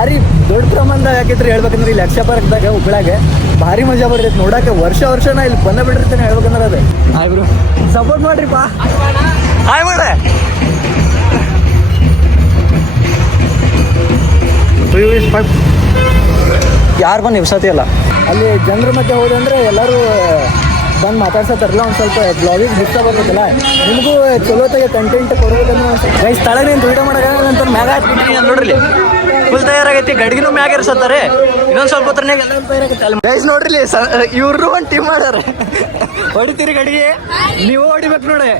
ಭಾರಿ ದೊಡ್ಡ ಪ್ರಮಾಣದಾಗ ಹಾಕಿದ್ರಿ ಹೇಳ್ಬೇಕಂದ್ರೆ ಇಲ್ಲಿ ಅಕ್ಷ ಪಾರ್ಕ್ದಾಗ ಹುಬ್ಳಾಗೆ ಭಾರಿ ಮಜಾ ಬರ್ತೈತೆ ನೋಡಕ್ಕೆ. ವರ್ಷ ಇಲ್ಲಿ ಬಂದ ಬಿಟ್ಟಿರ್ತೇನೆ ಹೇಳ್ಬೇಕಂದ್ರೆ ಅದು. ಹಾಯ್ ಬ್ರೋ, ಸಪೋರ್ಟ್ ಮಾಡ್ರಿಪ್ಪ. ಹಾಯ್ ಮಾಡ್ರೆ ಯಾರು ಬಂದು ನಿವ್ಸತಿ ಅಲ್ಲ ಅಲ್ಲಿ ಜನರ ಮಧ್ಯೆ ಹೋದೆ ಅಂದರೆ ಎಲ್ಲರೂ ಬಂದು ಮಾತಾಡ್ಸತ್ತಾರಲ್ಲ. ಒಂದು ಸ್ವಲ್ಪ ಬ್ಲಾಗಿಗೆ ಇಷ್ಟ ಬರ್ತೈತಲ್ಲ, ನಿಮಗೂ ಚಲೋತ್ತಾಗೆ ಕಂಟೆಂಟ್ ಕೊಡ್ಬೇಕಂದ್ರೆ ಗೈ ಸ್ಥಳ ನೀನು ವೀಡಿಯೋ ಮಾಡೋಕ್ಕಾಗಲ್ಲ ಅಂತ ಮ್ಯಾಗ ಹಾಕ್ಬಿಟ್ರಿ ನೋಡ್ರಿ. ಫುಲ್ ತಯಾರಾಗೈತಿ, ಗಡಿಗಿನೂ ಮ್ಯಾಗ ಇರ್ಸತ್ತಾರೆ. ಇನ್ನೊಂದು ಸ್ವಲ್ಪ ಹೊತ್ತನಾಗ ಎಲ್ಲ ತಯಾರಾಗೈತೆ ಗೈಸ್. ನೋಡ್ರಿ ಇವ್ರು ಒಂದು ಟೀಮ್ ಮಾಡ್ಯಾರ. ಹೊಡಿತೀರಿ ಗಡಿಗೆ, ನೀವು ಹೊಡಿಬೇಕು ನೋಡಿ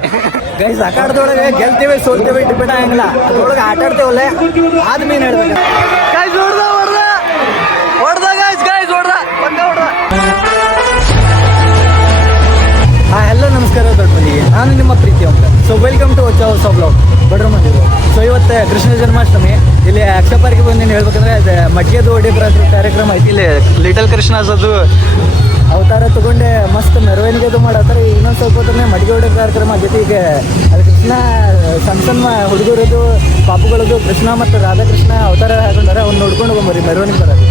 ಗೈಸ್. ಆಟಾಡ್ದೊಳಗೆ ಗೆಲ್ತೀವಿ ಸೋಲ್ತೀವಿ ಡಿಪೆಂಡ್ ಆಗಂಗಿಲ್ಲ, ಅದ್ರೊಳಗೆ ಆಟ ಆಡ್ತೇವಲ್ಲ ಆದ್ಮೇಲೆ ಹೇಳ್ಬೇಕು ಗೈಸ್. ಹೊಡ್ದ ಗೈಸ್ ಹೊಡ್ದ ಪಕ್ಕ ಹೊಡ್ದ. ಹಲೋ ನಮಸ್ಕಾರ ದೊಡ್ಡ ಮಂದಿಗೆ, ನಾನು ನಿಮ್ಮ ಪ್ರೀತಿ ಅಂತ. ಸೊ ವೆಲ್ಕಮ್ ಟು ಹೊಸ ಬ್ಲಾಗ್ ಬಡ್ರ ಮಂದಿರು. ಸೊ ಇವತ್ತು ಕೃಷ್ಣ ಜನ್ಮಾಷ್ಟಮಿ ಇಲ್ಲಿ ಅಕ್ಷ ಪಾರ್ಕಿಗೆ ಬಂದು ಹೇಳ್ಬೇಕಂದ್ರೆ ಅದು ಮಡ್ಗೆದು ಒಡಿ ಬರೋ ಕಾರ್ಯಕ್ರಮ ಐತಿ. ಇಲ್ಲಿ ಲಿಟಲ್ ಕೃಷ್ಣದು ಅವತಾರ ತಗೊಂಡೆ ಮಸ್ತ್ ಮೆರವಣಿಗೆ ಅದು ಮಾಡತ್ತಾರೆ. ಇನ್ನೊಂದು ಸ್ವಲ್ಪ ಹೊತ್ತನೇ ಮಡ್ಗೆ ಹೊಡೆ ಕಾರ್ಯಕ್ರಮ ಆಗೈತಿ. ಈಗ ಅದು ಕೃಷ್ಣ ಸಣ್ಣ ಹುಡುಗರದು ಪಾಪುಗಳದು ಕೃಷ್ಣ ಮತ್ತು ರಾಧಾಕೃಷ್ಣ ಅವತಾರ ಹಾಕೊಂಡಾರೆ. ಅವ್ನು ನೋಡ್ಕೊಂಡು ಹೋಗ್ಬರಿ ಮೆರವಣಿಗೆ ಬರೋದು.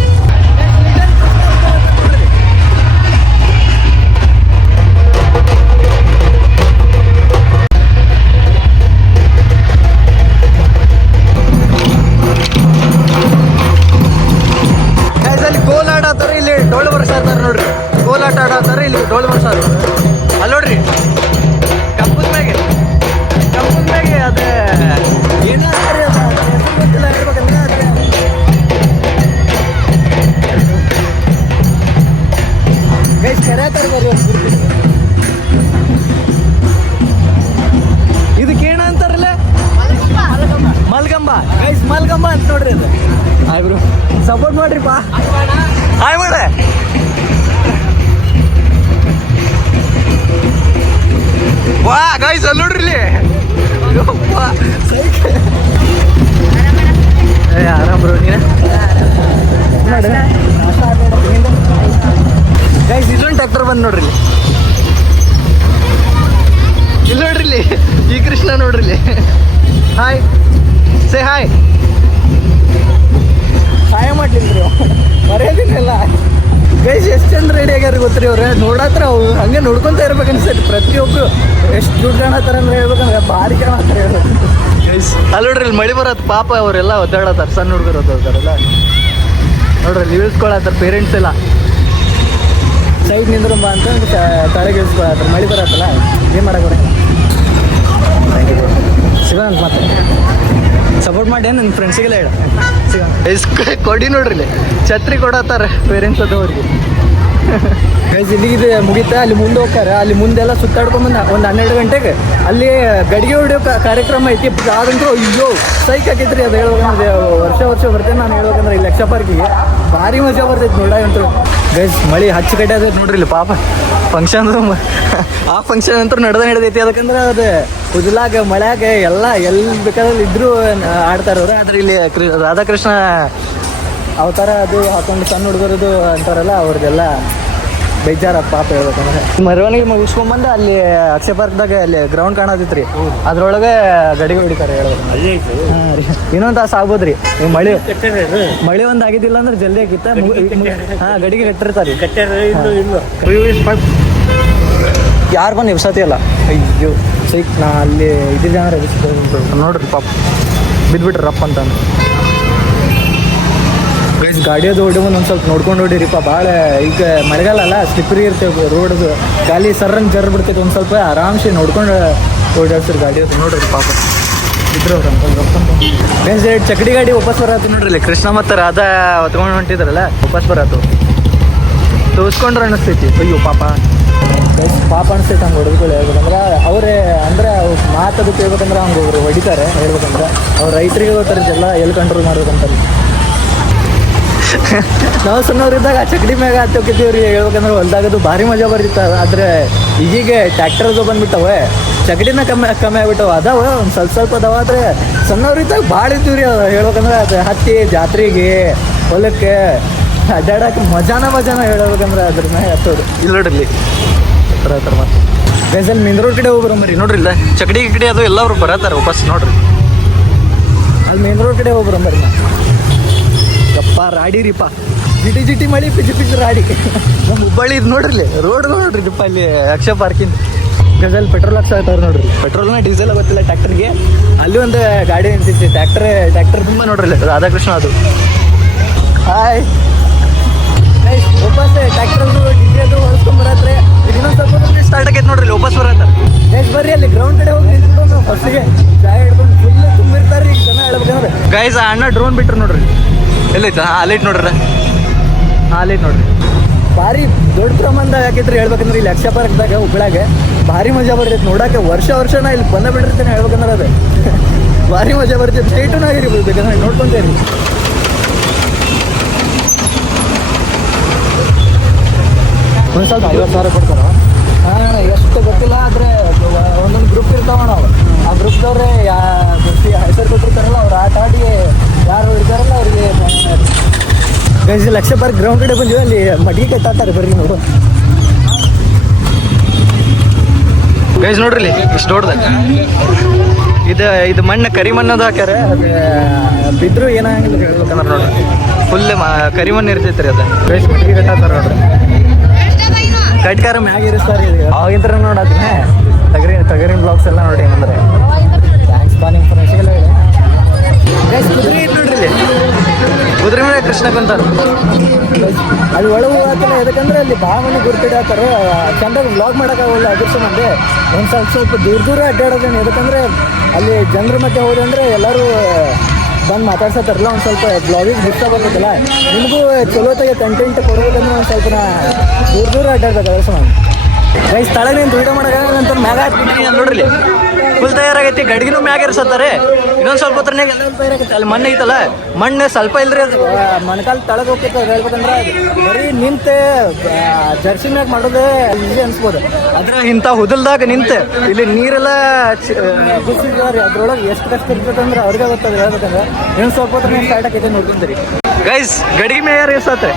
ಇಲ್ಲಿ ಡೋಳು ಬರ್ಸಾತಾರ ನೋಡ್ರಿ, ಕೋಲಾಟ ಆಡತ್ತಾರ. ಇಲ್ಲಿ ಡೋಳು ಬರ್ಸಾರ ಅಲ್ಲಿ ನೋಡ್ರಿ. ಕಪ್ಪದ ಮ್ಯಾಗೆ ಅದೇ ಏನ ಗೊತ್ತಿಲ್ಲ ಹೇಳ್ಬೇಕಂದ್ರೆ ಅದೇ ಗೈಸ್ ಕರೆಯತ್ತಾರ ಬರ್ರಿ. ಇದಕ್ಕೇನ ಅಂತಾರಲ್ಲ ಮಲ್ಗಂಬ ಗೈಸ್, ಮಲ್ಗಂಬ ಅಂತ ನೋಡ್ರಿ ಅದು. ಹಾಯ್ ಬ್ರೋ, ಸಪೋರ್ಟ್ ಮಾಡ್ರಿಪ್ಪ. ಹಾಯ್ ಮಾಡ್ರೆ ವಾ ಗೈಸ್ ಅಲ್ಲಿ ನೋಡ್ರಿ ಇಲ್ಲಿ. ಆರಾಮ್ ಬ್ರೋ, ನೀನ ಗೈಸ್ ಇಲ್ಲೊಂದು ಟ್ರ್ಯಾಕ್ಟರ್ ಬಂದು ನೋಡ್ರಿ ಇಲ್ಲಿ ನೋಡ್ರಿ ಇಲ್ಲಿ ಈ ಕೃಷ್ಣ ನೋಡ್ರಿ ಇಲ್ಲಿ. Hi say hi. ಸಹಾಯ ಮಾಡ್ಲಿಲ್ರಿ ಮರ್ಯಾದಿನಲ್ಲ ಗೈಸ್. ಎಷ್ಟು ಜನ ರೆಡಿ ಆಗ್ಯಾರ ಗೊತ್ತ್ರಿ ಅವ್ರೆ. ನೋಡತ್ರ ಅವು ಹಂಗೆ ನೋಡ್ಕೊಂತ ಇರ್ಬೇಕು ಅನ್ಸೈತಿ. ಪ್ರತಿಯೊಬ್ಬರು ಎಷ್ಟು ದುಡ್ಡು ಕಾಣತ್ತಾರ ಅಂದ್ರೆ ಹೇಳ್ಬೇಕಂದ್ರೆ ಭಾರಿ ಕಾಣತ್ತಾರ ಹೇಳ್ಬೇಕು ಗೈಸ್. ಅಲ್ಲಿ ನೋಡ್ರಿ ಇಲ್ಲಿ ಮಳಿ ಬರತ್ತೆ ಪಾಪ ಅವರೆಲ್ಲ ಒದ್ದಾಡತ್ತಾರ. ಸಣ್ಣ ಹುಡುಗರು ಒದ್ದಾಡ್ತಾರಲ್ಲ ನೋಡ್ರಿ ಇಲ್ಲಿ ಇಳಿಸ್ಕೊಳತ್ತಾರ ಪೇರೆಂಟ್ಸ್ ಎಲ್ಲ. ಸೈಡ್ ನಿಂದ್ರಂಬ ಅಂತ ತಲೆಗೆ ಇಳಿಸ್ಕೊಳತ್ತಾರ. ಮಳಿ ಬರತ್ತಲ್ಲ ಏನು ಮಾಡಕ್ಕೆ ಬರಲ್ಲ. ಥ್ಯಾಂಕ್ ಯು ಸಿಗೋಣ ಅಂತ ಮತ್ತೆ ಸಪೋರ್ಟ್ ಮಾಡಿ ನನ್ನ ಫ್ರೆಂಡ್ಸಿಗೆಲ್ಲ ಹೇಳ ಸಿಗೋಣ. ಕೊಡಿ ನೋಡ್ರಿ ಇಲ್ಲಿ ಛತ್ರಿ ಕೊಡತ್ತಾರ ಪೇರೆಂಟ್ಸ್ ಅದು ಅವ್ರಿಗೆ ಗೈಸ್. ಇಲ್ಲಿಗೆ ಮುಗಿತಾ ಅಲ್ಲಿ ಮುಂದೆ ಹೋಗ್ತಾರೆ. ಅಲ್ಲಿ ಮುಂದೆಲ್ಲ ಸುತ್ತಾಡ್ಕೊಂಬಂದು ಒಂದು 12 ಗಂಟೆಗೆ ಅಲ್ಲಿ ಗಡಿಗೆ ಹೊಡಿಯೋ ಕಾರ್ಯಕ್ರಮ ಐತಿ. ಆದಂತೂ ಅಯ್ಯೋ ಸೈಕ್ ಹಾಕೈತ್ರಿ ಅದು. ಹೇಳ್ಬೇಕಂದ್ರೆ ವರ್ಷ ಬರ್ತೇನೆ ನಾನು ಹೇಳ್ಬೇಕಂದ್ರೆ ಇಲ್ಲಿ ಅಕ್ಷ ಪಾರ್ಕಿಗೆ ಭಾರಿ ಮಜಾ ಬರ್ತೈತಿ ನೋಡಂತೂ ಗೈಸ್. ಮಳಿ ಹಚ್ಚ ಕಟ್ಟೆ ಅದೈತೆ ನೋಡ್ರಿ ಇಲ್ಲಿ ಪಾಪ. ಫಂಕ್ಷನ್ ಆ ಫಂಕ್ಷನ್ ಅಂತೂ ನಡೆದೈತಿ. ಅದಕ್ಕಂದ್ರೆ ಅದು ಕುದಲಾಗ ಮಳ್ಯಾಗ ಎಲ್ಲ ಎಲ್ಲಿ ಬೇಕಾದ್ರೆ ಇದ್ರೂ ಆಡ್ತಾರವ್ರು. ಆದ್ರೆ ಇಲ್ಲಿ ರಾಧಾಕೃಷ್ಣ ಅವತಾರ ಅದು ಹಾಕೊಂಡು ಸಣ್ಣ ಹುಡುಗರದು ಅಂತಾರಲ್ಲ ಅವ್ರದ್ದೆಲ್ಲ ಬೇಜಾರ ಪಾಪ ಹೇಳ್ಬೇಕಂದ್ರೆ. ಮೆರವಣಿಗೆ ಮುಗಿಸ್ಕೊಂಬಂದು ಅಲ್ಲಿ ಅಕ್ಷಯ ಪಾರ್ಕ್ದಾಗ ಅಲ್ಲಿ ಗ್ರೌಂಡ್ ಕಾಣತಿತ್ರಿ, ಅದ್ರೊಳಗೆ ಗಡಿಗೆ ಹೊಡಿತಾರೆ ಹೇಳ್ಬೇಕು. ಹಾಂ ರೀ, ಇನ್ನೊಂದು ತಾಸು ಆಗ್ಬೋದ್ರಿ. ಮಳೆ ಒಂದು ಆಗಿದ್ದಿಲ್ಲ ಅಂದ್ರೆ ಜಲ್ದಿ ಆಗಿತ್ತ. ಹಾಂ ಗಡಿಗೆ ಕಟ್ಟಿರ್ತಾರೆ. ಯಾರು ಬಂದು ನಿವ್ಸತಿ ಅಲ್ಲ. ಅಯ್ಯೋ ಸೈಕ್ ನಾ ಅಲ್ಲಿ ಇದ್ದಿದ್ದೆ ನೋಡ್ರಿ ಪಾಪ ಬಿದ್ದುಬಿಟ್ರಿ ರಪ್ಪ ಅಂತ. ಗೈಸ್ ಗಾಡಿ ಅದು ಹೊಡಿ ಒಂದು ಸ್ವಲ್ಪ ನೋಡ್ಕೊಂಡು ಹೊಡಿರಿಪ್ಪ. ಭಾಳ ಈಗ ಮಳೆಗಾಲ ಅಲ್ಲ, ಸ್ಲಿಪ್ರಿ ಇರ್ತೇವೆ ರೋಡ್ದು. ಗಾಲಿ ಸರ್ರಂಗೆ ಜರ್ ಬಿಡ್ತೈತೆ. ಒಂದು ಸ್ವಲ್ಪ ಆರಾಮ್ಸೆ ನೋಡ್ಕೊಂಡು ಓಡಾಡ್ಸಿರಿ ಗಾಡಿ ಅದು ನೋಡ್ರಿ ಪಾಪ ಇದ್ರು ಗೈಸ್. ಚಕಡಿ ಗಾಡಿ ವಾಪಸ್ ಬರತ್ತು ನೋಡ್ರಿ ಇಲ್ಲಿ. ಕೃಷ್ಣ ಮತ್ತು ರಾಧಾ ಹೊತ್ಕೊಂಡು ಹೊಂಟಿದ್ರಲ್ಲ ವಾಪಸ್ ಬರತ್ತು. ತೋರಿಸ್ಕೊಂಡ್ರೆ ಅನ್ನಿಸ್ತೈತಿ ಅಯ್ಯೋ ಪಾಪ ಗೈಸ್. ಪಾಪ ಅನಿಸ್ತೈತೆ ಹಂಗೆ ಹೊಡೆದ್ಗಳು ಹೇಳ್ಬೇಕಂದ್ರೆ. ಅವರೇ ಅಂದರೆ ಮಾತದು ಕೇಳ್ಬೇಕಂದ್ರೆ ಹಂಗೆ ಒಬ್ರು ಹೊಡಿತಾರೆ ಹೇಳ್ಬೇಕಂದ್ರೆ. ಅವ್ರು ರೈತರಿಗೆ ಹೋಗ್ತಾರೆ ಎಲ್ಲ ಎಲ್ಲಿ ಕಂಟ್ರೋಲ್ ಮಾಡ್ಬೇಕಂತ. ನಾವು ಸಣ್ಣವ್ರಿದ್ದಾಗ ಆ ಚಕಡಿ ಮ್ಯಾಗ ಹತ್ತೋಕಿದ್ದೀವಿ ರೀ ಹೇಳ್ಬೇಕಂದ್ರೆ. ಹೊಲ್ದಾಗದು ಭಾರಿ ಮಜಾ ಬರ್ತಿತ್ತು. ಆದರೆ ಈಗೀಗ ಟ್ಯಾಕ್ಟರ್ದು ಬಂದುಬಿಟ್ಟವೆ, ಚಕಡಿನ ಕಮ್ಮಿ ಆಗ್ಬಿಟ್ಟವು. ಅದಾವ ಒಂದು ಸ್ವಲ್ಪ ಅದಾವ. ಆದರೆ ಸಣ್ಣವ್ರಿದ್ದಾಗ ಭಾಳ ಇದ್ದೀವಿ ರೀ ಹೇಳ್ಬೇಕಂದ್ರೆ. ಅದು ಹತ್ತಿ ಜಾತ್ರೆಗೆ ಹೊಲಕ್ಕೆ ಅಡ್ಡಾಡಕ್ಕೆ ಮಜಾನ ಹೇಳ್ಬೇಕಂದ್ರೆ ಅದ್ರ ಮ್ಯಾಗ ಹತ್ತೋದು. ಇಲ್ಲಿ ನೋಡ್ರಿ ಥರ ಮತ್ತೆ ಗೈಸಲ್ಲಿ ಮಿನ್ ರೋಡ್ ಕಡೆ ಹೋಗ್ಬರಂಬರಿ ನೋಡ್ರಿ. ಇಲ್ಲ ಚಕಡಿ ಗಿಡಿ ಅದು ಎಲ್ಲರೂ ಬರತ್ತಾರೆ ವಾಪಸ್ ನೋಡ್ರಿ. ಅಲ್ಲಿ ಮೇನ್ ರೋಡ್ ಕಡೆ ಹೋಗ್ಬರಂಬರಿ. ನಾ ಗಪ್ಪ ರಾಡಿ ರೀಪ ಜಿಟಿ ಜಿಟಿ ಮಳಿ ಪಿಜಿ ಪಿಜಿ ರಾಡಿ ನಮ್ಮ ಹುಬ್ಬಳ್ಳಿ ಇದು ನೋಡ್ರಿ ರೋಡ್ ನೋಡ್ರಿ ರೀಪ ಇಲ್ಲಿ ಅಕ್ಷಯ ಪಾರ್ಕಿಂಗ್ ಗಜಲ್ ಪೆಟ್ರೋಲ್ ಹಾಕ್ಸ ಹೇಳ್ತಾರೆ ನೋಡ್ರಿ ಪೆಟ್ರೋಲ್ನ ಡೀಸೆಲ್ ಗೊತ್ತಿಲ್ಲ ಟ್ಯಾಕ್ಟರ್ಗೆ ಅಲ್ಲಿ ಒಂದು ಗಾಡಿ ನಿಂತಿತ್ತು ಟ್ಯಾಕ್ಟರ್ ತುಂಬ ನೋಡ್ರಿ ರಾಧಾಕೃಷ್ಣ ಅದು ಹಾಯ್ ವಾಪಸ್ ಟ್ಯಾಕ್ಟರ್ದು ಡಿಜೆ ಅದು ಹೊರಸ್ಕೊಂಡ್ಬರತ್ರೆ ಇನ್ನೊಂದು ಸ್ವಲ್ಪ ಸ್ಟಾರ್ಟ್ ಆಗೈತೆ ನೋಡ್ರಿ ವಾಪಸ್ ಬರತ್ತ ನೆಕ್ಸ್ಟ್ ಬರ್ರಿ ಅಲ್ಲಿ ಗ್ರೌಂಡ್ ಕಡೆ ಹೋಗಿ ನಿಂತ್ಕೊಂಡು ನಾವು ಫಸ್ಟಿಗೆ ಚಾಯ್ ಹಿಡ್ಕೊಂಡು ಫುಲ್ ತುಂಬಿರ್ತಾರೆ ಈಗ ಜನ ಹೇಳ್ಬೇಕಂದ್ರೆ ಗೈಸ್ ಆ ಅಣ್ಣ ಡ್ರೋನ್ ಬಿಟ್ರು ನೋಡ್ರಿ ಎಲ್ಲೈತೆ ಅಲ್ಲೈಟ್ ನೋಡ್ರಿ ಅಲ್ಲೈಟ್ ನೋಡ್ರಿ ಭಾರಿ ದೊಡ್ಡ ಪ್ರಮಾಣದಾಗ ಹಾಕಿದ್ರಿ ಹೇಳ್ಬೇಕಂದ್ರೆ ಇಲ್ಲಿ ಅಕ್ಷಯ ಪಾರ್ಕ್ದಾಗ ಹುಬ್ಬಳ್ಳಿಗೆ ಭಾರಿ ಮಜಾ ಬರ್ತೈತೆ ನೋಡಕ್ಕೆ ವರ್ಷ ನಾ ಇಲ್ಲಿ ಬಂದ ಬಿಟ್ಟಿರ್ತೇನೆ ಹೇಳ್ಬೇಕಂದ್ರೆ ಅದು ಭಾರಿ ಮಜಾ ಬರ್ತೈತೆ ಸ್ಟೇಟೂ ಆಗಿರಿ ಬೇಕಂದ್ರೆ ನೋಡ್ಕೊಂತೇರಿ ಒಂದು ಸ್ವಲ್ಪ 50,000 ಕೊಡ್ತಾರ ಹಾಂ ಎಷ್ಟು ಗೊತ್ತಿಲ್ಲ ಆದರೆ ಒಂದೊಂದು ಗ್ರೂಪ್ ಇರ್ತಾವ ನಾವು ಆ ಗ್ರೂಪ್ದವ್ರೆ ಹೆಸರು ಕೊಟ್ಟಿರ್ತಾರಲ್ಲ ಅವ್ರು ಆಟ ಆಡಿ ಯಾರು ಇರ್ತಾರಲ್ಲ ಅವ್ರಿಗೆ ಗೈಸ್ ಲಕ್ಷ ಪಾರ್ಕ್ ಗ್ರೌಂಡ್ ಕಡೆ ಬಂದಿವಿ ಅಲ್ಲಿ ಮಡಿಗೆ ಕಟ್ಟಾತಾರೆ ಬರ್ರಿ ನೋಡು ಗೈಸ್ ನೋಡ್ರಿ ಇಷ್ಟು ದೊಡ್ಡದ ಇದು ಮಣ್ಣು ಕರಿ ಮಣ್ಣದು ಹಾಕ್ಯಾರ ಅದು ಬಿದ್ರು ಏನಾಗಿಲ್ಲ ಹೇಳ್ಬೇಕಂದ್ರೆ ನೋಡ್ರಿ ಫುಲ್ ಕರಿಮಣ್ಣು ಇರ್ತೈತೆ ರೀ ಅದು ಗೈಸ್ ಮಡಿಗೆ ಕಟ್ಟಾತಾರ ನೋಡ್ರಿ ಕಟ್ಕಾರ ಮ್ಯಾಗ ಇರಿಸ್ತಾರೆ ಅವಾಗಿಂತ್ರ ನೋಡೋದನ್ನೇ ತಗರಿನ ಬ್ಲಾಗ್ಸ್ ಎಲ್ಲ ನೋಡಿ ಏನಂದ್ರೆ ಥ್ಯಾಂಕ್ಸ್ ಬಾ ನಿಮ್ಮ ಫ್ರೆಂಡ್ಸ್ ಎಲ್ಲ ಇದೆ ಕುದುರೆ ಐತೆ ನೋಡ್ರಿ ಕುದುರೆ ಮೇಲೆ ಕೃಷ್ಣ ಕುಂತಾರ ಅಲ್ಲಿ ಒಳಗೆ ಹೋಗತ್ತಿಲ್ಲ ಯಾಕಂದ್ರೆ ಅಲ್ಲಿ ಭಾಳ ಮಂದಿ ಗುರ್ತಿಡಾತಾರೆ ಚಂದಾಗ ಬ್ಲಾಗ್ ಮಾಡೋಕ್ಕಾಗಲ್ಲ ಅದೃಷ್ಟ ಮಂದಿ ಒಂದು ಸ್ವಲ್ಪ ದೂರ ಅಡ್ಡಾಡೋದೇನು ಯಾಕಂದ್ರೆ ಅಲ್ಲಿ ಜನರ ಮಧ್ಯೆ ಹೋದ್ರೆ ಅಂದರೆ ಎಲ್ಲರೂ ಬಂದು ಮಾತಾಡ್ಸತ್ತಾರಲ್ಲ ಒಂದು ಸ್ವಲ್ಪ ಬ್ಲಾಗಿಗೆ ಡಿಸ್ಟರ್ಬ್ ಆಗ್ತೈತಲ್ಲ ನಿಮಗೂ ಚಲೋತಾಗೆ ಕಂಟೆಂಟ್ ಕೊಡ್ಬೇಕಂದ್ರೆ ಒಂದು ಸ್ವಲ್ಪ ದೂರ ಅಡ್ಡಾಡ್ಬೇಕು ಅದರ್ಸ ನಾನು ರೈಸ್ ತಳಗ ನೀನು ವೀಡಿಯೋ ಮಾಡೋಕ್ಕಾಗಲ್ಲ ಅಂತ ಮ್ಯಾಗ ಹಾಕ್ಬಿಟ್ಟಿನಿ ಅಲ್ಲಿ ನೋಡ್ರಿ ಫುಲ್ ತಯಾರಾಗೈತಿ ಗಡಿಗಿನೂ ಮ್ಯಾಗ ಇರಿಸತ್ತಾರೆ ಇನ್ನೊಂದು ಸ್ವಲ್ಪ ಹೊತ್ರನಾಗ ಎಲ್ಲ ತಯಾರಾಗೈತೆ ಅಲ್ಲಿ ಮಣ್ಣು ಐತಲ್ಲ ಮಣ್ಣು ಸ್ವಲ್ಪ ಇಲ್ರಿ ಅದು ಮಣ್ಕಾಲು ತಳಗ ಹೋಗ್ತೈತೆ ಹೇಳ್ಬೇಕಂದ್ರೆ ಬರೀ ನಿಂತೆ ಜರ್ಸಿ ಮ್ಯಾಗ ಮಾಡೋದೇ ಇಲ್ಲಿ ಅನ್ಸ್ಬೋದು ಅದ್ರ ಇಂಥ ಹುದಲ್ದಾಗ ನಿಂತೆ ಇಲ್ಲಿ ನೀರೆಲ್ಲ ಬಿಸಿದ್ದಾರೆ ಅದ್ರೊಳಗೆ ಎಷ್ಟು ಕಷ್ಟ ಇರ್ತೈತೆ ಅಂದ್ರೆ ಅವ್ರಿಗೆ ಗೊತ್ತಾಗ ಹೇಳ್ಬೇಕಂದ್ರೆ ಇನ್ನೊಂದು ಸ್ವಲ್ಪ ಹೊತ್ರ ನೀವು ಸ್ಟಾರ್ಟ್ ಆಗೈತೆ ನೋಡ್ಕೊಂತೀರಿ ಗೈಸ್ ಗಡಿಗೆ ಮ್ಯಾಗ ಯಾರು ಇರ್ಸತ್ತೆ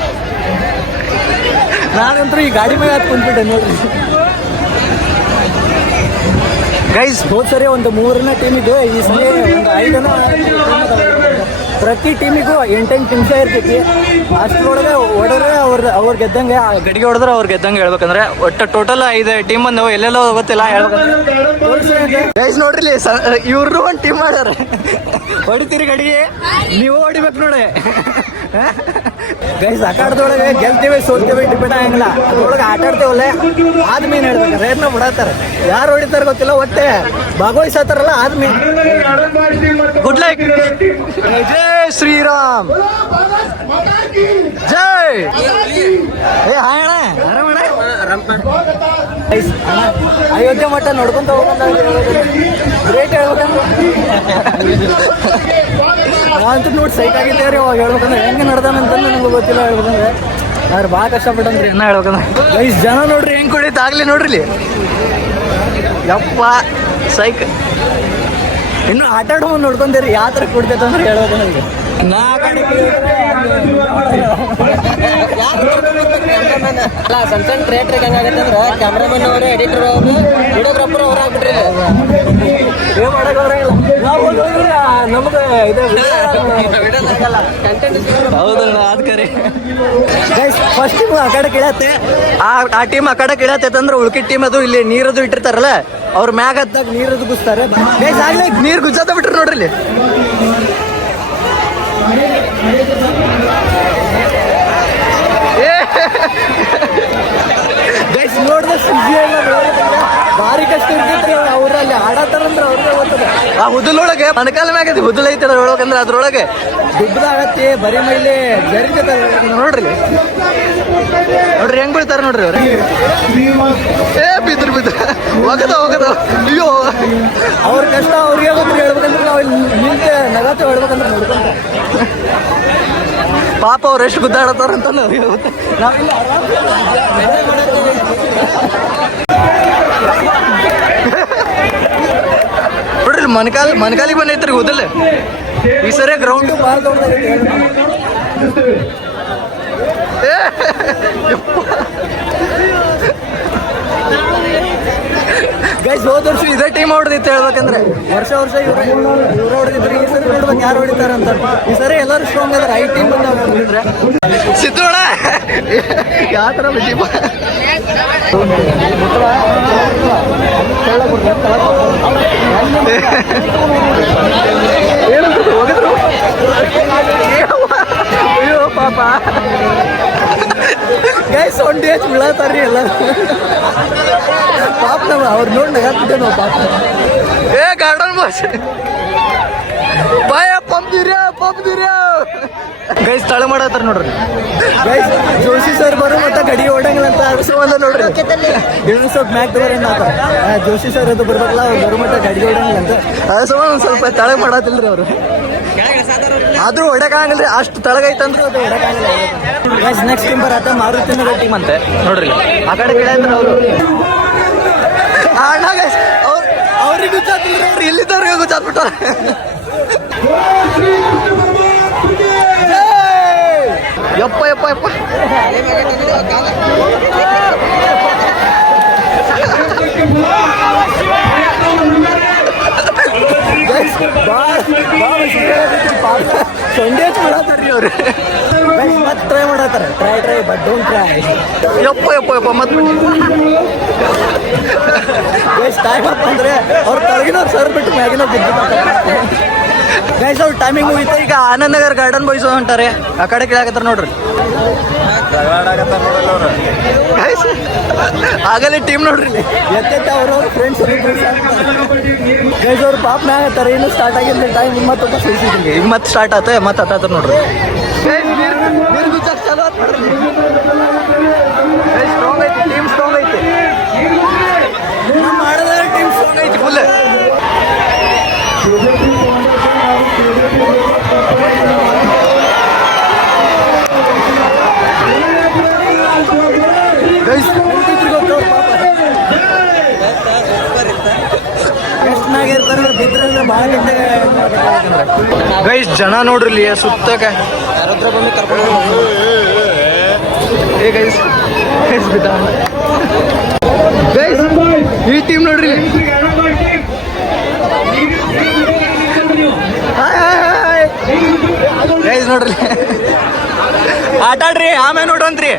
ನಾನಂತರೂ ಈ ಗಾಡಿ ಮೇಲೆ ಹತ್ತು ಕುಂತ್ಬಿಟ್ಟೆ ನೋಡ್ರಿ ಗೈಸ್ ಹೋದ್ ಸರಿ ಒಂದು 3 ಟೀಮಿಗೆ ಈ ಸರಿ ಒಂದು 5 ಪ್ರತಿ ಟೀಮಿಗೂ 8 ನಿಮಿಷ ಇರ್ತೈತಿ ಅಷ್ಟರೊಳಗೆ ಹೊಡೆದ್ರೆ ಅವ್ರು ಗೆದ್ದಂಗೆ ಗಡಿಗೆ ಹೊಡೆದ್ರೆ ಅವ್ರು ಗೆದ್ದಂಗೆ ಹೇಳ್ಬೇಕಂದ್ರೆ ಒಟ್ಟು ಟೋಟಲ್ 5 ಟೀಮ್ ಬಂದವು ಎಲ್ಲೆಲ್ಲೋ ಗೊತ್ತಿಲ್ಲ ಹೇಳ್ಬೇಕಂದ್ರೆ ಗೈಸ್ ನೋಡ್ರಿ ಇವ್ರು ಒಂದು ಟೀಮ್ ಮಾಡ್ಯಾರ ಹೊಡಿತೀರಿ ಗಡಿಗೆ ನೀವು ಹೊಡಿಬೇಕು ನೋಡಿ ಗೈಸ್ ಆಟಾಡ್ದೊಳಗೆ ಗೆಲ್ತೀವಿ ಸೋಲ್ತೀವಿ ಡಿಪೆಂಡ್ ಆಗಂಗಿಲ್ಲ ಅದ್ರೊಳಗೆ ಆಟ ಆಡ್ತೇವಲ್ಲ ಆದ್ಮೇಲೆ ಹೇಳ್ಬೇಕು ರೇಟ್ನ ಬಿಡತ್ತಾರೆ ಯಾರು ಹೊಡಿತಾರೆ ಗೊತ್ತಿಲ್ಲ ಒಟ್ಟೆ ಭಾಗವಹಿಸತ್ತಾರಲ್ಲ ಆದ್ಮೇಲೆ ಗುಡ್ ಲೈಕ್ ಜೈ ಶ್ರೀರಾಮ್ ಜೈ ಏ ಹಾಯ್ ಅಣ್ಣ ಆರಾಮಣ್ಣ ಅಯೋಧ್ಯೆ ಮಠ ನೋಡ್ಕೊಂತ ಹೋಗೋಣ ಗ್ರೇಟ್ ನಾನಂತೂ ನೋಡಿ ಸೈಟ್ ಆಗಿದ್ದೆ ರೀ ಅವಾಗ ಹೇಳ್ಬೇಕಂದ್ರೆ ಹೆಂಗೆ ನಡ್ದಾನಂತಂದು ನನಗೆ ಗೊತ್ತಿಲ್ಲ ಹೇಳ್ಬೇಕಂದ್ರೆ ಅವ್ರು ಭಾಳ ಕಷ್ಟಪಟ್ಟಂದ್ರಿ ಇನ್ನ ಹೇಳ್ಬೇಕಂದ್ರೆ 5 ಜನ ನೋಡ್ರಿ ಹೆಂಗೆ ಕುಡಿತ ಆಗಲಿ ನೋಡ್ರಿ ಯಪ್ಪ ಸೈಕ್ ಇನ್ನು ಆಟ ಆಡೋ ನೋಡ್ಕೊಂತೀರಿ ಯಾವ ಥರ ಕುಡ್ತೈತೆ ಅಂದ್ರೆ ಹೇಳ್ಬೇಕು ನನಗೆ ಸಣ್ಣ ಸಣ್ಣ ಥಿಯೇಟ್ರಿಗೆ ಹೆಂಗಾಗತ್ತೆ ಅಂದ್ರೆ ಕ್ಯಾಮ್ರಾಮನ್ ಅವರು ಎಡಿಟರ್ ಅವರು ವಿಡಿಯೋಗ್ರಾಫರ್ ಅವ್ರು ಆಗ್ಬಿಟ್ರಿ ಏನು ಮಾಡಕ್ಕೆ ಬರೋಂಗಿಲ್ಲ ನಮ್ಗೆ ಇದೆ ಹೌದಲ್ಲ ಅದು ಕರೆ ಗೈಸ್ ಫಸ್ಟ್ ಟೀಮ್ ಆ ಕಡೆ ಕೇಳತ್ತೆ ಆ ಟೀಮ್ ಆ ಕಡೆ ಕೇಳತ್ತೆ ಅಂದ್ರೆ ಉಳ್ಕಿದ ಟೀಮ್ ಅದು ಇಲ್ಲಿ ನೀರದು ಇಟ್ಟಿರ್ತಾರಲ್ಲ ಅವ್ರ ಮ್ಯಾಗ ಹತ್ತಾಗ ನೀರದು ಗುಸ್ತಾರೆ ಗೈಸ್ ಆಗ್ಲೇ ನೀರು ಗುಜ್ಜಾತ ಬಿಟ್ರು ನೋಡ್ರಿ ಇಲ್ಲಿ ಗೈಸ್ ನೋಡಿದ್ರೆ ಸುದ್ದಿ ಎಲ್ಲ ಭಾರಿ ಕಷ್ಟ ಇರ್ತೈತ್ರಿ ಅವ್ರಲ್ಲಿ ಆಡತ್ತಾರಂದ್ರೆ ಅವ್ರಿಗೆ ಗೊತ್ತದ ಆ ಹುದಲೊಳಗೆ ಮಣಕಾಲ ಮ್ಯಾಗ ಹುದಲ್ ಐತೆ ಅದ್ರೊಳಗಂದ್ರೆ ಅದ್ರೊಳಗೆ ದುಡ್ಡದಾಗತ್ತೆ ಬರೀ ಮೈಲಿ ಜರಿತೈತೆ ನೋಡ್ರಿ ನೋಡ್ರಿ ಹೆಂಗ್ ಬೀಳ್ತಾರ ನೋಡ್ರಿ ಅವ್ರೆ ಏ ಬಿದ್ರು ಹೋಗದ ಅಯ್ಯೋ ಅವ್ರ ಕಷ್ಟ ಅವ್ರಿಗೆ ಗೊತ್ತಿಲ್ಲ ಹೇಳ್ಬೇಕಂದ್ರೆ ನಾವು ನಿಂತೆ ನಗತ್ತೆ ಹೇಳ್ಬೇಕಂದ್ರೆ ನೋಡ್ಕೊಂತ ಪಾಪ ಅವ್ರು ಎಷ್ಟು ಗುದ್ದಾಡತ್ತಾರಂತ ಅವ್ರಿಗೆ ಗೊತ್ತ ನಾವಿಲ್ಲ ನೋಡ್ರಿ ಮನ್ಕಾಲಿಗೆ ಬಂದೈತ್ರಿ ಹೋದಲ್ಲ ಈ ಸರಿ ಗ್ರೌಂಡ್ ಭಾಳ ದೊಡ್ಡದಾಗೈತಿ ಗೈಸ್ ಹೋದ ವರ್ಷ ಇದೇ ಟೀಮ್ ಹೊಡೆದಿತ್ತು ಹೇಳ್ಬೇಕಂದ್ರೆ ವರ್ಷ ಇವ್ರು ಹೊಡೆದಿದ್ರು ಈ ಸರಿ ನೋಡ್ಬೇಕು ಯಾರು ಹೊಡಿತಾರೆ ಅಂತ ಈ ಸರಿ ಎಲ್ಲರೂ ಸ್ಟ್ರಾಂಗ್ ಅದಾರ ಐ ಟೀಮ್ ಬಂದು ಹೊಡೆದಿದ್ರೆ ಸಿದ್ದೋಣ ಯಾವ ಥರ ಟೀಮ್ ಹೋಗಿದ್ರು ಅಯ್ಯೋ ಪಾಪ ಗೈಸ್ ಒಂಟಿ ಹಚ್ಚಿ ಬೀಳತ್ತಾರ್ರಿ ಎಲ್ಲ ಪಾಪ ನಾವು ಅವ್ರು ನೋಡಿ ನಗಾಕ್ಬಿಟ್ಟೆ ನಾವು ಪಾಪ ಏ ಗಾರ್ಡನ್ ಬಾಸ್ ಬಾಯ ಪಂಪ್ದಿರ್ಯಾ ಗೈಸ್ ತಳ ಮಾಡತ್ತಾರ ನೋಡ್ರಿ ಗೈಸ್ ಜೋಶಿ ಸರ್ ಬರೋ ಮತ್ತೆ ಗಡಿ ಓಡಂಗಿಲ್ಲ ಅಂತ ಅನಿಸುವಂತ ನೋಡ್ರಿ ಇನ್ನೊಂದು ಸ್ವಲ್ಪ ಮ್ಯಾಕ್ ತಗೋರೇನು ಜೋಶಿ ಸರ್ ಅದು ಬರ್ಬೇಕಲ್ಲ ಅವ್ರು ಬರೋ ಮಟ್ಟ ಗಡಿ ಓಡಂಗಿಲ್ಲ ಅಂತ ಅನಿಸುವ ಒಂದು ಸ್ವಲ್ಪ ತಳಗ ಮಾಡತ್ತಿಲ್ರಿ ಅವರು ಆದ್ರೂ ಹೊಡಕಾಗಲ್ರಿ ಅಷ್ಟು ತಳಗೈತಂದ್ರೆ ಅದು ಹೊಡಕಾಗಲ್ಲ ಗೈಸ್ ನೆಕ್ಸ್ಟ್ ಟೀಮ್ ಬರತ್ತ ಮಾರುತಿ ನಗರ್ ಟೀಮ್ ಅಂತೆ ನೋಡ್ರಿ ಆ ಕಡೆ ಗಿಡ ಅಂದ್ರೆ ಅವರು ಅಣ್ಣ ಗೈಸ್ ಅವ್ರಿಗೆ ಗೊತ್ತಾಗ್ತಿಲ್ರಿ ಅವ್ರು ಎಲ್ಲಿದ್ದವ್ರಿಗೆ ಗೊತ್ತಾಗ್ಬಿಟ್ಟ ಯಪ್ಪ ಯಪ್ಪ ಯಪ್ಪ ಸಂಡೇ ಮಾಡತ್ತಾರ್ರಿ ಅವ್ರು ಮತ್ತೆ ಟ್ರೈ ಮಾಡತ್ತಾರ ಟ್ರೈ ಬಟ್ ಡೋಂಟ್ ಟ್ರೈ ಯಪ್ಪ ಯಪ್ಪ ಯಪ್ಪ ಮತ್ತೆ ಟೈಮ್ ಅಪ್ ಅಂದ್ರೆ ಅವ್ರು ತಳಗಿನವ್ರು ಸರ್ ಬಿಟ್ಟು ಮ್ಯಾಗಿನ ಬಿದ್ದು ಗೈಸ್ ಅವ್ರು ಟೈಮಿಂಗ್ ಮುಗಿತು ಈಗ ಆನಂದ್ ನಗರ್ ಗಾರ್ಡನ್ ಬಾಯ್ಸ್ ಹೊಂಟಾರೆ ಆ ಕಡೆ ಕೇಳಾಕತ್ತಾರ ನೋಡ್ರಿ ಆಗಲೇ ಟೀಮ್ ನೋಡ್ರಿ ಎತ್ತ ಅವ್ರವ್ರ ಫ್ರೆಂಡ್ಸ್ ಗೈಸ್ ಅವ್ರು ಪಾಪ ಮ್ಯಾಗತ್ತಾರ ಇನ್ನು ಸ್ಟಾರ್ಟ್ ಆಗಿಲ್ಲ ಟೈಮ್ ಮತ್ತೆ ಸಿಗ್ತಿದ್ರಿ ಈಗ ಮತ್ತೆ ಸ್ಟಾರ್ಟ್ ಆತ ಮತ್ತೆ ಹತ್ತಾತ ನೋಡ್ರಿ ಚಲೋ ಸ್ಟ್ರಾಂಗ್ ಐತಿ ಟೀಮ್ ಸ್ಟ್ರಾಂಗ್ ಐತಿ ಮಾಡಿದ್ರೆ ಟೀಮ್ ಸ್ಟ್ರಾಂಗ್ ಐತಿ ಫುಲ್ ಗೈಸ್ ಜನ ನೋಡ್ರಿ ಸುತ್ತಕ್ಕೆ ಯಾರತ್ರ ಬಂದು ಕರ್ಕೊಂಡು ಗೈಸ್ ಈ ಟೀಮ್ ನೋಡ್ರಿ ಗೈಸ್ ನೋಡ್ರಿ ಆಟ ಆಡ್ರಿ ಆಮೇಲೆ ನೋಡೋನ್ರಿ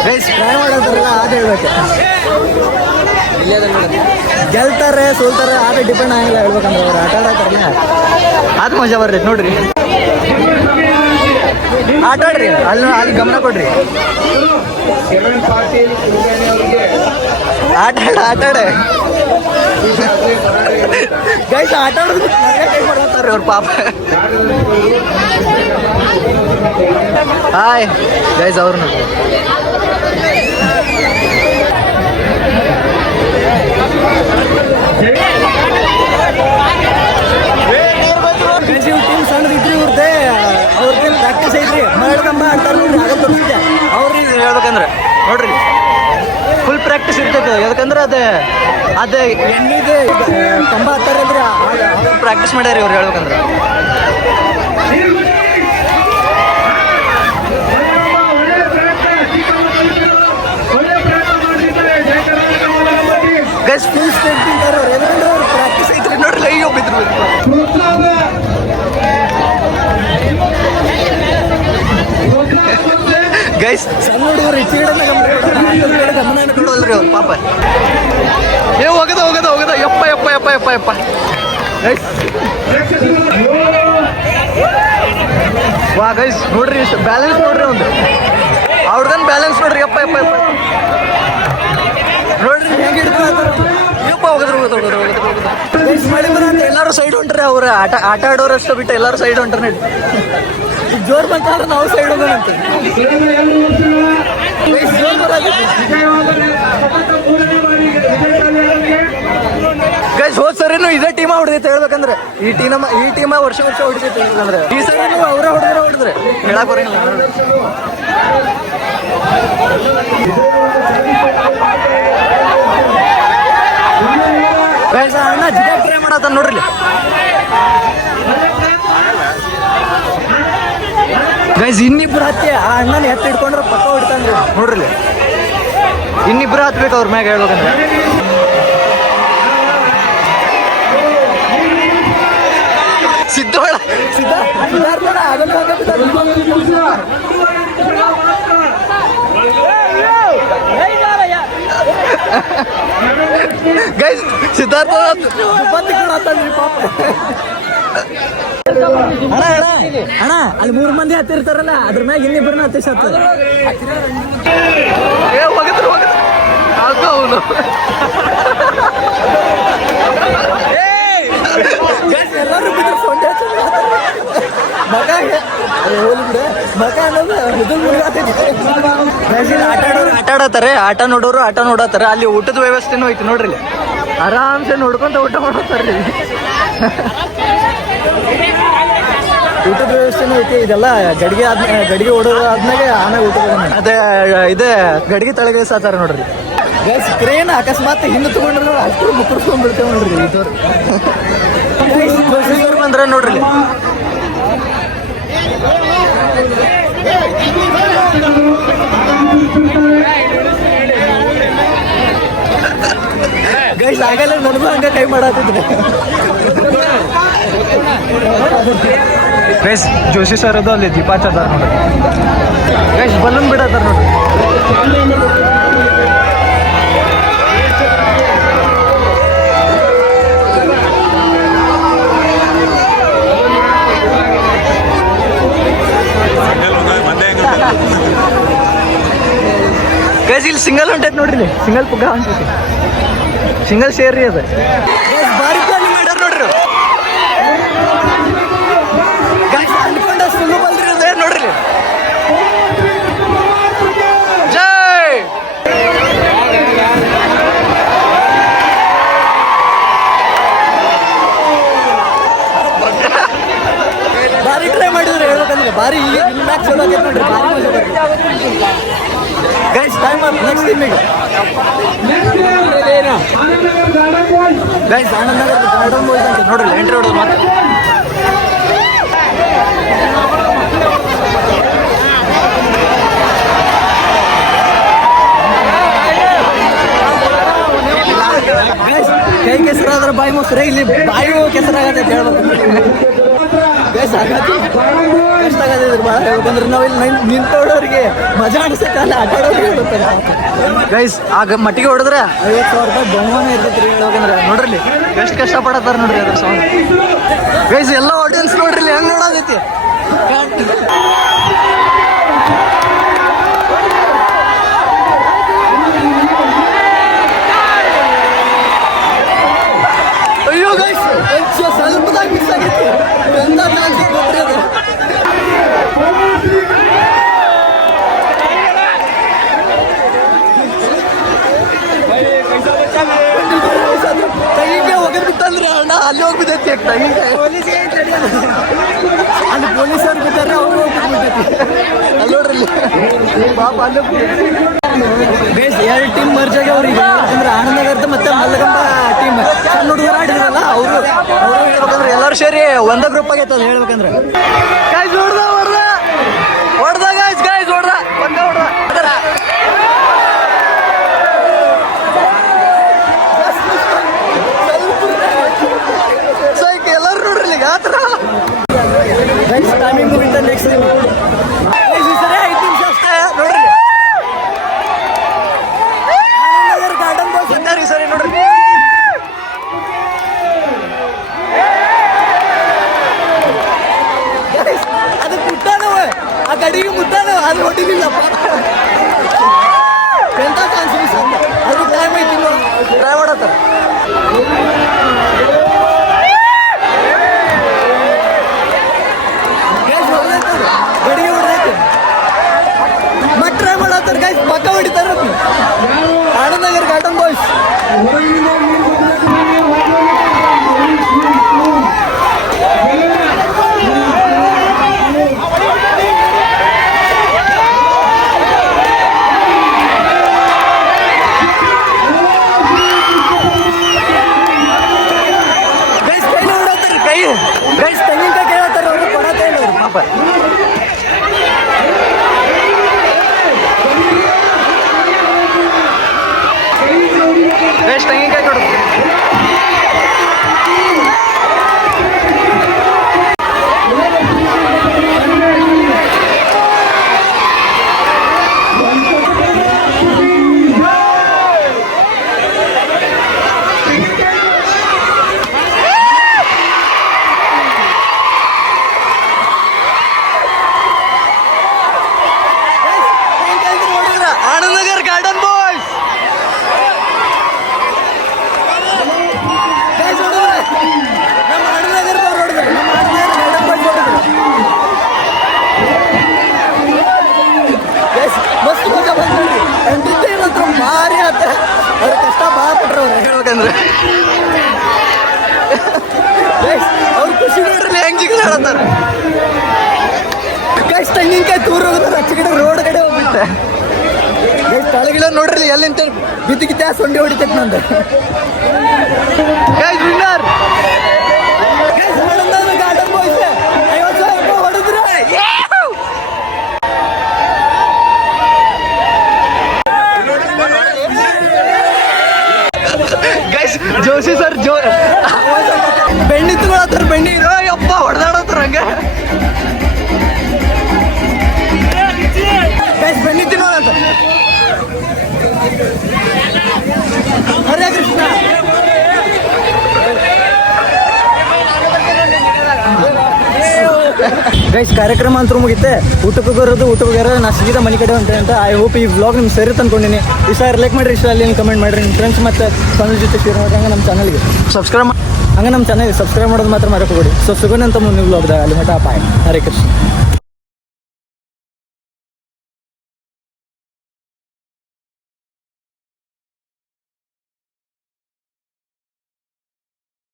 ಗೈಸ್ ಟ್ರೈ ಮಾಡೋದ್ರಲ್ಲ ಅದ ಹೇಳ್ಬೇಕು ಗೆಲ್ತಾರೆ ಸೋಲ್ತಾರೆ ಆಟ ಡಿಪೆಂಡ್ ಆಗಿಲ್ಲ ಹೇಳ್ಬೇಕಂದ್ರೆ ಅವ್ರು ಆಟ ಆಡತ್ತಾರಲ್ಲ ಅದು ಮಜಾ ಬರ್ತೈತೆ ನೋಡ್ರಿ ಆಟ ಆಡ್ರಿ ಅಲ್ಲಿ ಗಮನ ಕೊಡ್ರಿ ಆಟ ಗೈಸ್ ಆಟ ಆಡೋದು ಮಾಡ್ತಾರೆ ಅವ್ರ ಪಾಪ ಹಾಯ್ ಗೈಸ್ ಅವ್ರು ನೋಡ್ರಿ ಟೀಮ್ ಸಣ್ಣದಿದ್ರಿ ಇವ್ರದ್ದೇ ಅವ್ರದ್ದು ಪ್ರಾಕ್ಟೀಸ್ ಐತ್ರಿ ಮರಳಕಂಬ ಆಡ್ತಾರೆ ನೋಡ್ರಿ ಆಗ ತೋರಿಸಿದ್ದೆ ಅವ್ರಿಗೆ ಹೇಳ್ಬೇಕಂದ್ರೆ ನೋಡ್ರಿ ಫುಲ್ ಪ್ರಾಕ್ಟೀಸ್ ಇರ್ತೈತೆ ಯಾಕಂದ್ರೆ ಅದೇ ಎಣ್ಣಿದೆ ಕಂಬ ಹತ್ತಾರಲ್ರಿ ಪ್ರಾಕ್ಟೀಸ್ ಮಾಡ್ಯಾರ ಇವ್ರು ಹೇಳ್ಬೇಕಂದ್ರೆ ಗೈಸ್ ಫುಲ್ ಸ್ಟೇಟ್ ತಿಂತಾರೆ ಅವ್ರು ಯಾಕಂದ್ರೆ ಅವ್ರು ಪ್ರಾಕ್ಟೀಸ್ ಐತ್ರಿ ನೋಡ್ರಿ ಅಯ್ಯೋ ಬಿದ್ರು ಗೈಸ್ ಸಣ್ಣ ಹುಡುಗರು ಇಚ್ಚಿಗಡೆ ಗಮನ ಕೊಡೋಲ್ರಿ ಅವ್ರು ಪಾಪ ಏ ಹೋಗದ ಯಪ್ಪ ಗೈಸ್ ವಾ ಗೈಸ್ ನೋಡ್ರಿ ಬ್ಯಾಲೆನ್ಸ್ ನೋಡ್ರಿ ಒಂದು ಅವ್ರದನ್ ಬ್ಯಾಲೆನ್ಸ್ ನೋಡ್ರಿ ಯಪ್ಪ ನೋಡ್ರಿ ಹೆಂಗೆ ಯಪ್ಪ ಹೋಗದ್ರು ಮಳೆ ಬರಂತ ಎಲ್ಲರೂ ಸೈಡ್ ಹೊಂಟ್ರಿ ಅವ್ರ ಆಟ ಆಡೋರಷ್ಟು ಬಿಟ್ಟು ಎಲ್ಲರೂ ಸೈಡ್ ಹೊಂಟ್ರ ನಡಿ ಜೋರ್ ಬಂತಂದ್ರೆ ನಾವು ಸೈಡ್ ಹೋಗೋಣಂತ ಗೈಸ್ ಹೋದ್ ಸರಿನು ಇದೇ ಟೀಮ ಹೊಡೆದೈತೆ ಹೇಳ್ಬೇಕಂದ್ರೆ ಈ ಟೀಮ ವರ್ಷ ಹೊಡಿತೈತೆ ಹೇಳ್ಬೇಕಂದ್ರೆ ಈ ಸರಿನು ಅವರ ಹೊಡೆದ್ರೆ ಹೇಳಕ್ ಬರಂಗಿಲ್ಲ ಗೈಸ್ ಅಣ್ಣ ಜಿಗ ಟ್ರೈ ಮಾಡತ್ತ ನೋಡ್ರಿ ಗೈಸ್ ಇನ್ನಿಬ್ರು ಹತ್ತಿ ಆ ಅಣ್ಣನ ಎತ್ತಿ ಹಿಡ್ಕೊಂಡ್ರೆ ಪಕ್ಕ ಹೊಡಿತಾನ್ರಿ ನೋಡ್ರಿ ಇನ್ನಿಬ್ರು ಹತ್ಬೇಕು ಅವ್ರ ಮ್ಯಾಗ ಹೇಳ್ಬೇಕಂದ್ರೆ ಸಿದ್ಧಾರ್ಥ ಆಗಲ್ಲ ಗೈಸ್ ಸಿದ್ಧಾರ್ಥ ಪಾಪ ಅಣ್ಣ ಅಣ್ಣ ಅಣ್ಣ ಅಲ್ಲಿ 3 ಮಂದಿ ಹತ್ತಿರ್ತಾರಲ್ಲ ಅದ್ರ ಮ್ಯಾಗ ಇನ್ನಿಬ್ಬರನ್ನ ಹತ್ತಿಸ ಹೋಗಿದ್ರು ಅವನು ಎಲ್ಲರೂ ಬಿಟ್ಟು ಮಗ ಹೋಲಿ ಬಿಡ ಮಗ ಅನ್ನೋದು ಆಟ ಆಡತ್ತಾರೆ ಆಟ ನೋಡತ್ತಾರೆ ಅಲ್ಲಿ ಊಟದ ವ್ಯವಸ್ಥೆನೂ ಐತಿ ನೋಡ್ರಿ ಆರಾಮ್ಸೆ ನೋಡ್ಕೊಂತ ಊಟ ಮಾಡತ್ತಾರ್ರಿ ಊಟದ ವ್ಯವಸ್ಥೆನೂ ಐತಿ ಇದೆಲ್ಲ ಗಡಿಗೆ ಓಡೋದು ಆದ್ಮೇಲೆ ಆಮೇಲೆ ಊಟ ಅದೇ ಇದೆ ಗಡಿಗೆ ತಳಗೆ ಸಾತಾರ ನೋಡ್ರಿ ಗ್ಯಾಸ್ ಕ್ರೇನ್ ಅಕಸ್ಮಾತ್ ಹಿಂದೆ ತಗೊಂಡ್ರು ಅಷ್ಟು ಮುಕ್ಕರ್ಸ್ಕೊಂಡ್ಬಿಡ್ತೇವೆ ನೋಡ್ರಿ ಇದವ್ರು ಬಂದ್ರೆ ನೋಡ್ರಿ ಗೈಸ್ ಆಗಲ್ಲ ನನಗೂ ಹಂಗ ಕೈ ಮಾಡತ್ತಿದ್ರೆ ಗೈಸ್ ಜೋಶಿ ಸರ್ ಅದು ಅಲ್ಲಿ ದೀಪ ಹಚ್ಚತಾರ ನೋಡ್ರಿ ಗೈಸ್ ಬಲೂನ್ ಬಿಡತ್ತಾರ ನೋಡ್ರಿ ಗೈಸ್ ಇಲ್ಲಿ ಸಿಂಗಲ್ ಹೊಂಟೈತೆ ನೋಡ್ರಿ ಸಿಂಗಲ್ ಪುಗ್ಗ ಹೊಂಟೈತಿ ಸಿಂಗಲ್ ಶೇರ್ ರೀ ಅದು ಭಾರಿ ಪ್ಲಾನಿಂಗ್ ಮಾಡ್ಯಾರ ನೋಡ್ರಿ ಗೈಸ್ ಅನ್ಕೊಂಡ ಸುಳ್ಳು ಬಂದ್ರಿ ಅದೇ ನೋಡ್ರಿ ಜೈ ಭಾರಿ ಟ್ರೈ ಮಾಡಿದ್ರೆ ಹೇಳ್ಬೇಕಂದ್ರೆ ಭಾರಿ ಮ್ಯಾಚ್ ಚಲೋ ಆಗೈತೆ ನೋಡ್ರಿ ಭಾರಿ ಮಜಾ ಗೈಸ್ ಟೈಮ್ ಅಪ್ ನೆಕ್ಸ್ಟ್ ಟೀಮಿಗೆ ಗೈಸ್ ಆನಂದನಗರ ಗಾರ್ಡನ್ ಬಾಯ್ಸ್ ಅಂತ ನೋಡ್ರಿ ಎಂಟ್ರಿ ಹೊಡೋದು ಮತ್ತೆ ಗೈಸ್ ಕೈ ಕೆಸರಾದ್ರೆ ಬಾಯಿ ಮೊಸರೇ ಇಲ್ಲಿ ಬಾಯಿ ಕೆಸರಾಗತ್ತೆ ಅಂತ ಹೇಳ್ಬೇಕು ಗೈಸ್ ಆಗತ್ತೆ ಕಷ್ಟ ಆಗತ್ತಿದ್ರು ಭಾಳ ಹೇಳ್ಬೇಕಂದ್ರೆ ನಾವು ಇಲ್ಲಿ ನಿಂತೋಡೋರಿಗೆ ಮಜಾ ಅನಿಸಕ್ಕಲ್ಲ ಆಟ ಆಡೋರಿಗೆ ಹೇಳ್ತಾರೆ ಗೈಸ್ ಆಗ ಮಟ್ಟಿಗೆ ಹೊಡೆದ್ರೆ 50,000 ರೂಪಾಯಿ ಬಹುಮಾನ ಇರ್ತೈತಿ ರೀ ಹೇಳ್ಬೇಕಂದ್ರೆ ನೋಡ್ರಿ ಎಷ್ಟು ಕಷ್ಟಪಡತ್ತಾರ ನೋಡ್ರಿ ಅದ್ರ ಸಾಂಗ್ ಗೈಸ್ ಎಲ್ಲ ಆಡಿಯನ್ಸ್ ನೋಡ್ರಿ ಹೆಂಗ್ ನೋಡೋದೈತಿ ಅಯ್ಯೋ ಗೈಸ್ ಸ್ವಲ್ಪದಾಗ ಮಿಸ್ ಆಗೈತಿ ಎಂತ ಚಾನ್ಸ್ ಕೊಟ್ರಿ ಅದು ಕೈಗೆ ಹೋಗಿ ಬಿತ್ತಂದ್ರಿ ಅಣ್ಣ ಅಲ್ಲಿ ಹೋಗ್ಬಿದ್ದೈತಿ ಕೈಗೆ ಅಲ್ಲಿ ಪೊಲೀಸರು ಬಿದ್ದಾರೆ ಅವ್ರು ಹೋಗ್ಬಿಟ್ಟೈತಿ ಅಲ್ಲಿ ನೋಡ್ರಿ ಪಾಪ ಅಲ್ಲಿ ಬೇಸ್ 2 ಟೀಮ್ ಮರ್ಜ್ ಆಗ್ಯಾವ್ರಿಗೆ ಯಾಕಂದ್ರೆ ಆನಂದನಗರದ ಮತ್ತೆ ಮಲ್ಲಗಂಬ ಟೀಮ್ ಸಣ್ಣ ಹುಡುಗರು ಆಡಿದ್ರಲ್ಲ ಅವರು ಹೇಳ್ಬೇಕಂದ್ರೆ ಎಲ್ಲರೂ ಸೇರಿ ಒಂದೇ ಗ್ರೂಪ್ ಆಗೈತೆ ಅದು ಹೇಳ್ಬೇಕಂದ್ರೆ ಗೈಸ್ ಹೊಡ್ದ ಗೈಸ್ ಹೊಡ್ದ ಎಲ್ಲರೂ ನೋಡ್ರಿ ಈಗ ಆತರ ಗೈಸ್ ಟೈಮಿಂಗ್ ಮುಗಿತ ನೆಕ್ಸ್ಟ್ ಸರಿ 5 ನಿಮಿಷ ಅಷ್ಟೇ ನೋಡ್ರಿ ಆನಂದನಗರ ಗಾರ್ಡನ್ ಬಾಯ್ಸ್ ಅಂತಾರಿ ಸರಿ ನೋಡ್ರಿ ಅದು ಮುಟ್ಟಾನವ ಆ ಗಡಿಗೆ ಮುಟ್ಟಾನವ ಅದು ಹೊಡಿಲಿಲ್ಲಪ್ಪ ಎಂತ ಚಾನ್ಸ್ ಮಿಸ್ ಅದು ಟೈಮ್ ಐತಿ ಟ್ರೈ ಮಾಡತ್ತಾರ ಗಡಿಗೆ ಹೊಡೆದೈತಿ ಮತ್ತೆ ಟ್ರೈ ಮಾಡತ್ತಾರ ಗೈಸ್ ಪಕ್ಕ ಹೊಡಿತಾರ Anandnagar garden boys ಆನಂದನಗರ್ garden boys ನಮ್ಮ ಆನಂದನಗರದವ್ರು ನೋಡಿದ್ರು ನಮ್ಮ ಆನಂದನಗರ್ ಗಾರ್ಡನ್ ಬಾಯ್ಸ್ ನೋಡಿದ್ರು ಮಸ್ತ್ ಮಜಾ ಬಂದ್ರಿ ಎಂಟರ್ಟೈನ್ ಹತ್ರ ಭಾರಿ ಆತ ಅವ್ರ ಕಷ್ಟ ಭಾಳ ಪಟ್ರು ಅವ್ರು ಹೇಳ್ಬೇಕಂದ್ರೆ ಅವ್ರು ಖುಷಿ ನೋಡ್ರಿ ಹೆಂಗ್ ಜಿಗಿದಾಡತ್ತಾರ ಗೈಸ್ ತೆಂಗಿನಕಾಯಿ ತೂರ್ ಹೋಗೋದಾರ ಆಚೆ ಕಡೆ ರೋಡ್ ಕಡೆ ಹೋಗ್ಬಿಟ್ಟೆ ಗೈಸ್ ತಳಗಿಳ ನೋಡ್ರಿ ಎಲ್ಲಿಂತ ಬಿದ್ದಿಗಿತ್ತೆ ಸೊಂಡಿ ಹೊಡಿತೈತೆ ನಂದು guys winner guys Anandnagar garden boys 50,000 ರೂಪಾಯಿ ಹೊಡೆದ್ರೆ ಗೈಸ್ ಜೋಶಿ ಸರ್ ಬೆಣ್ಣಿ ತಗೊಳತ್ತಾರ ಬೆಣ್ಣಿ ಇರೋ ಯಪ್ಪ ಹೊಡೆದಾಡತ್ತಾರ ಹಂಗೆ ಗೈಸ್ ಬೆಣ್ಣಿ ತಿನ್ನೋದಂತ ಹರೇ ಕೃಷ್ಣ ಗೈಸ್ ಕಾರ್ಯಕ್ರಮ ಅಂತೂ ಮುಗಿತೆ ಊಟಕ್ಕೆ ಹೋಗೋರು ನಾ ಸೀದಾ ಮನೆ ಕಡೆ ಹೊಂಟೆ ಅಂತ ಐ ಹೋಪ್ ಈ ವ್ಲಾಗ್ ನಿಮ್ಗೆ ಸರಿ ತಂದ್ಕೊಂಡಿನಿ ಇಷ್ಟ ಲೈಕ್ ಮಾಡಿರಿ ಇಷ್ಟ ಅಲ್ಲಿ ಕಮೆಂಟ್ ಮಾಡಿರಿ ನಿಮ್ಮ ಫ್ರೆಂಡ್ಸ್ ಮತ್ತು ಫ್ಯಾಮಿಲಿ ಜೊತೆ ಶೇರ್ ಮಾಡಿ ಹಂಗೆ ನಮ್ಮ ಚಾನಲ್ಗೆ ಸಬ್ಸ್ಕ್ರೈಬ್ ಮಾಡೋದು ಮಾತ್ರ ಮರೆಕೋಬೇಡಿ ಸೊ ಸಿಗೋಣ ಅಂತ ಮುಂದೆ ವ್ಲಾಗ್ದಾಗ ಅಲ್ಲಿ ಮಠ ಪಾಯ್ ಹರೇ ಕೃಷ್ಣ